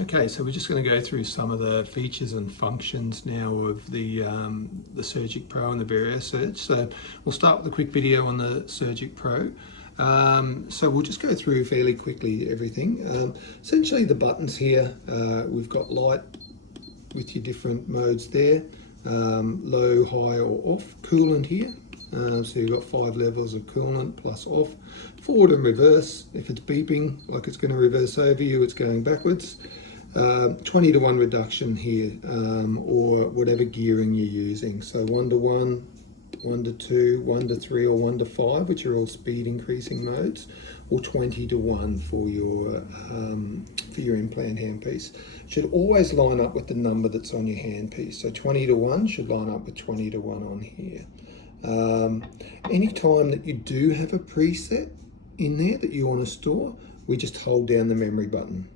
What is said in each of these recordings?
Okay, so we're just going to go through some of the features and functions now of the Surgic Pro and the Vario Surge. So we'll start with a quick video on the Surgic Pro. So we'll just go through fairly quickly everything. Essentially the buttons here, we've got light with your different modes there, low, high or off, coolant here. So you've got 5 levels of coolant plus off, forward and reverse. If it's beeping like it's going to reverse over you, it's going backwards. 20-to-1 reduction here, or whatever gearing you're using. So 1-to-1, 1-to-2, 1-to-3 or 1-to-5, which are all speed increasing modes, or 20-to-1 for your implant handpiece. Should always line up with the number that's on your handpiece. So 20-to-1 should line up with 20-to-1 on here. Anytime that you do have a preset in there that you want to store, we just hold down the memory button.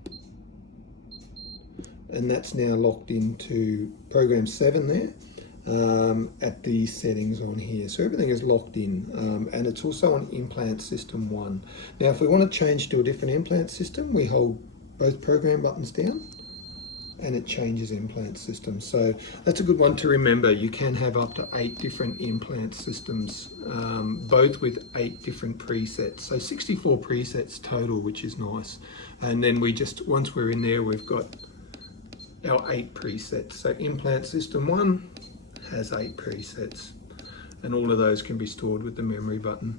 And that's now locked into program 7 there at the settings on here. So everything is locked in, and it's also on implant system 1. Now if we want to change to a different implant system, we hold both program buttons down and it changes implant systems. So that's a good one to remember. You can have up to 8 different implant systems, both with 8 different presets. So 64 presets total, which is nice. And then we just, once we're in there, we've got our 8 presets. So implant system 1 has 8 presets, and all of those can be stored with the memory button.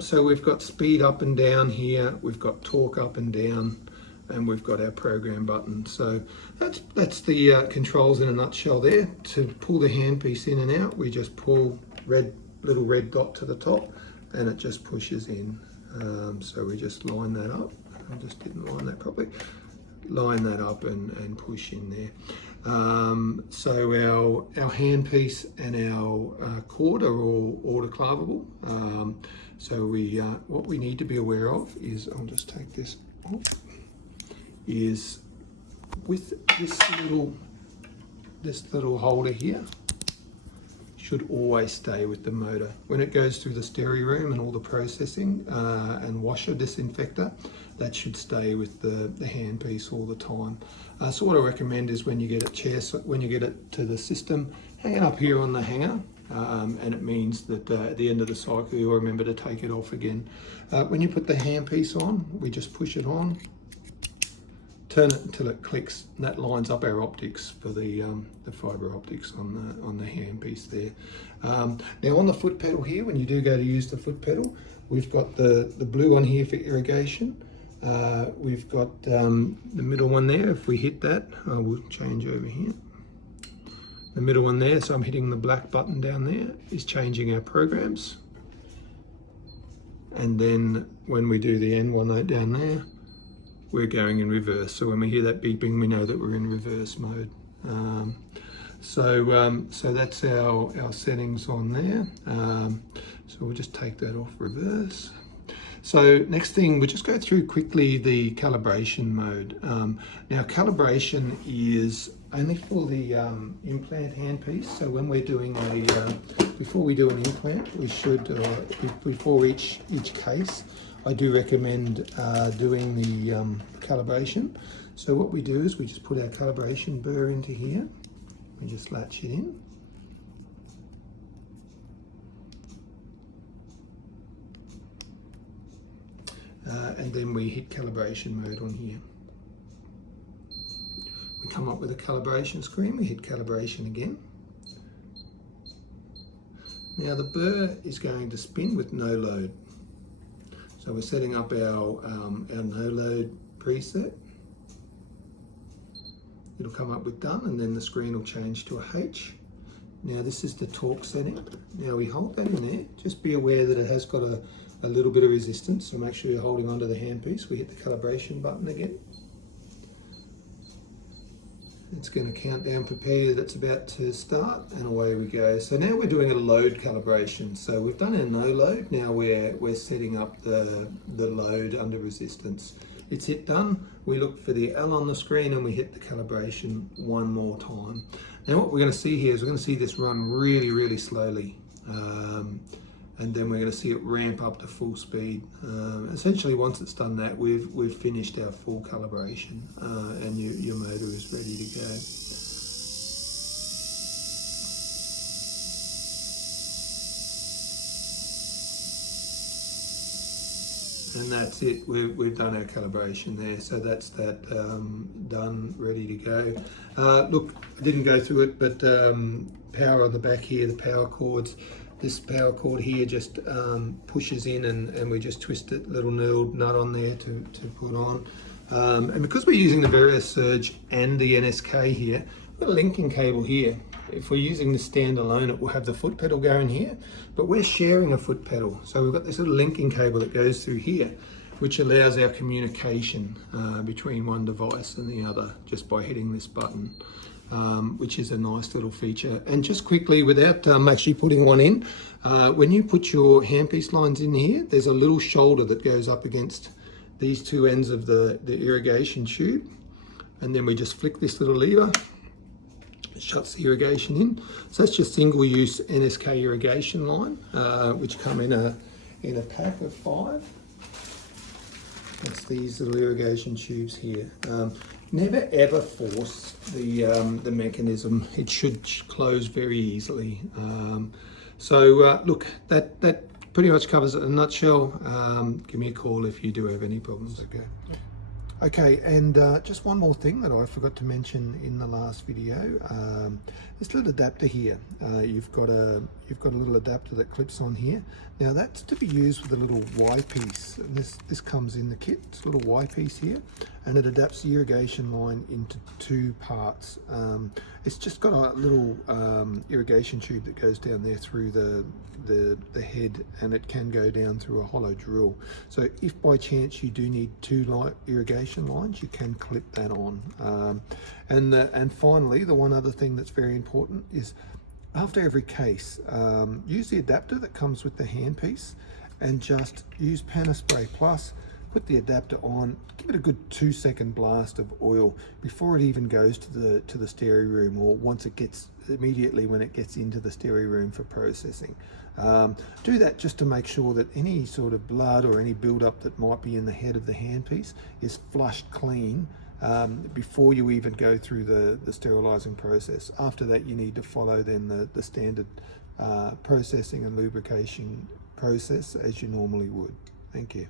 So we've got speed up and down here, we've got torque up and down, and we've got our program button. So that's the controls in a nutshell there. To pull the handpiece in and out, we just pull little red dot to the top, and it just pushes in. So we just line that up. I just didn't line that properly. Line that up and push in there. So our handpiece and our cord are all autoclavable. So what we need to be aware of is, I'll just take this off, is with this little holder here, should always stay with the motor. When it goes through the stereo room and all the processing and washer disinfector, that should stay with the handpiece all the time. So what I recommend is when you get it to the system, hang it up here on the hanger, and it means that at the end of the cycle you'll remember to take it off again. When you put the handpiece on, we just push it on, turn it until it clicks, and that lines up our optics for the fibre optics on the handpiece there. Now on the foot pedal here, when you do go to use the foot pedal, we've got the blue one here for irrigation. We've got the middle one there. If we hit that, we'll change over here. The middle one there, so I'm hitting the black button down there, is changing our programs. And then when we do the N1 note down there, we're going in reverse. So when we hear that beeping, we know that we're in reverse mode. So that's our settings on there. So we'll just take that off reverse. So next thing, we'll just go through quickly the calibration mode. Now calibration is only for the implant handpiece. So when we're doing before we do an implant, we should, before each case, I do recommend doing the calibration. So what we do is we just put our calibration burr into here. We just latch it in. And then we hit calibration mode on here. We come up with a calibration screen, we hit calibration again. Now the burr is going to spin with no load. So we're setting up our no load preset. It'll come up with done, and then the screen will change to a H. Now this is the torque setting. Now we hold that in there. Just be aware that it has got a little bit of resistance, so make sure you're holding onto the handpiece. We hit the calibration button again. It's going to count down, prepare that's about to start, and away we go. So now we're doing a load calibration. So we've done our no load, now we're setting up the load under resistance. It's hit done, we look for the L on the screen and we hit the calibration one more time. Now what we're going to see here is we're going to see this run really, really slowly. and then we're going to see it ramp up to full speed. Essentially, once it's done that, we've finished our full calibration, and your motor is ready to go. And that's it, we've done our calibration there, so that's that done, ready to go. Look, I didn't go through it, but power on the back here, the power cords, this power cord here just pushes in, and we just twist a little knurled nut on there to put on. And because we're using the Various Surge and the NSK here, we've got a linking cable here. If we're using the standalone, it will have the foot pedal going here, but we're sharing a foot pedal. So we've got this little linking cable that goes through here, which allows our communication between one device and the other just by hitting this button, which is a nice little feature. And just quickly, without actually putting one in, when you put your handpiece lines in here, there's a little shoulder that goes up against these two ends of the irrigation tube. And then we just flick this little lever, it shuts the irrigation in. So that's just single-use NSK irrigation line, which come in a pack of 5. That's these little irrigation tubes here. Never ever force the mechanism. It should close very easily. Look, that pretty much covers it in a nutshell. Give me a call if you do have any problems. Okay, and just one more thing that I forgot to mention in the last video. This little adapter here. You've got a little adapter that clips on here. Now that's to be used with a little Y piece. And this comes in the kit. It's a little Y piece here, and it adapts the irrigation line into 2 parts. It's just got a little irrigation tube that goes down there through the head, and it can go down through a hollow drill. So if by chance you do need 2 irrigation lines, you can clip that on. And finally, the one other thing that's very important is after every case, use the adapter that comes with the handpiece, and just use Panaspray Plus. Put the adapter on, give it a good 2-second blast of oil before it even goes to the stereo room, or once it gets immediately when it gets into the stereo room for processing. Do that just to make sure that any sort of blood or any buildup that might be in the head of the handpiece is flushed clean before you even go through the sterilizing process. After that, you need to follow then the standard processing and lubrication process as you normally would. Thank you.